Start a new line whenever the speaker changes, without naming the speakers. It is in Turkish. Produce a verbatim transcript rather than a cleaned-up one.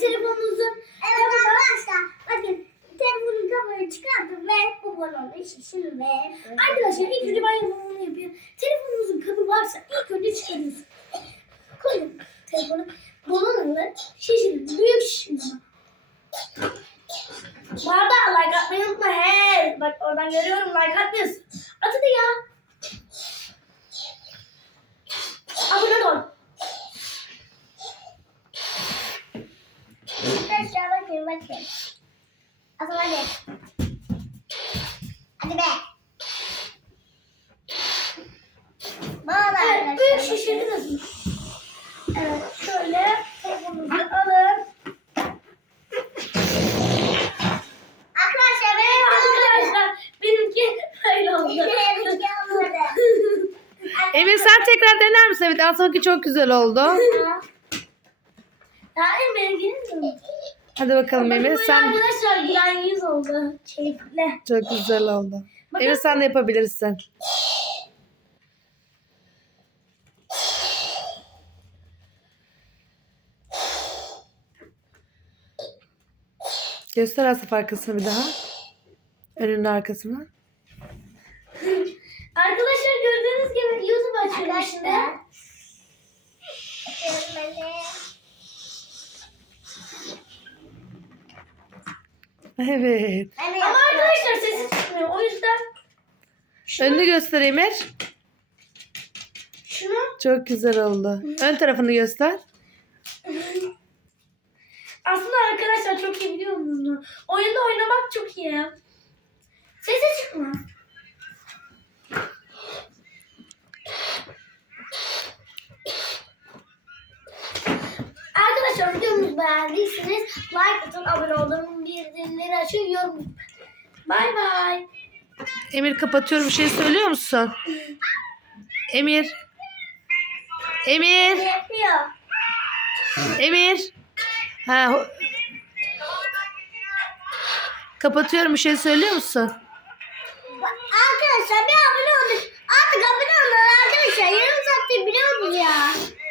telefonunuzu.
Evet arkadaşlar. Bakın telefonun kamerayı çıkardım ve bu balonu şişini ve...
Arkadaşlar ilk önce ben yapımını yapıyorum. Telefonunuzun kabı varsa ilk önce çıkarıyorsunuz. Koyun telefonu. Balonunu şişirin. Büyük şişirin ama. Bu arada like atmayı unutma. He. Bak oradan görüyorum like atmıyorsun. At hadi ya. Abone ol.
Arkadaşlar bakın bakın. Asıl hadi. Hadi be. Bağla
Evet,
arkadaşlar.
büyük şişirdiniz mi? Evet, şöyle telefonunuzu alın.
Arkadaşlar benim
Arkadaşlar benimki böyle oldu.
Benimki olmadı.
Emir sen tekrar dener misin? Evet Aslı'nınki çok güzel oldu.
Hayır benimkinin mi?
Hadi bakalım Emir
Böyle
sen
arkadaşlar gülen yüz oldu. Keyifli.
çok güzel oldu.
Bakın.
Emir sen de yapabilirsin. Göster Aslı arkasını bir daha. Önünde arkasını.
Arkadaşlar gördüğünüz gibi YouTube açıyorum şimdi.
Arkadaşlar. Bakıyorum ben de.
Evet.
Ben de
Ama
yaptım.
arkadaşlar sesi çıkmıyor. O yüzden
Önünü göster Emir.
şunu
Çok güzel oldu. Ön tarafını göster.
aslında arkadaşlar çok iyi biliyor musunuz bunu? Oyunda oynamak çok iyi. Sesi çıkmıyor. Arkadaşlar videomuzu beğendiyseniz like atın, abone olun, bildirimleri açın, yorum yapın. Bay bay.
Emir kapatıyorum. Bir şey söylüyor musun? Emir. Emir.
Yapıyor.
Emir. Ha, ho- kapatıyorum. Bir şey söylüyor musun?
Arkadaşlar bir abone olun. Artık abone olun arkadaşlar. Yarım saattir biliyoruz ya.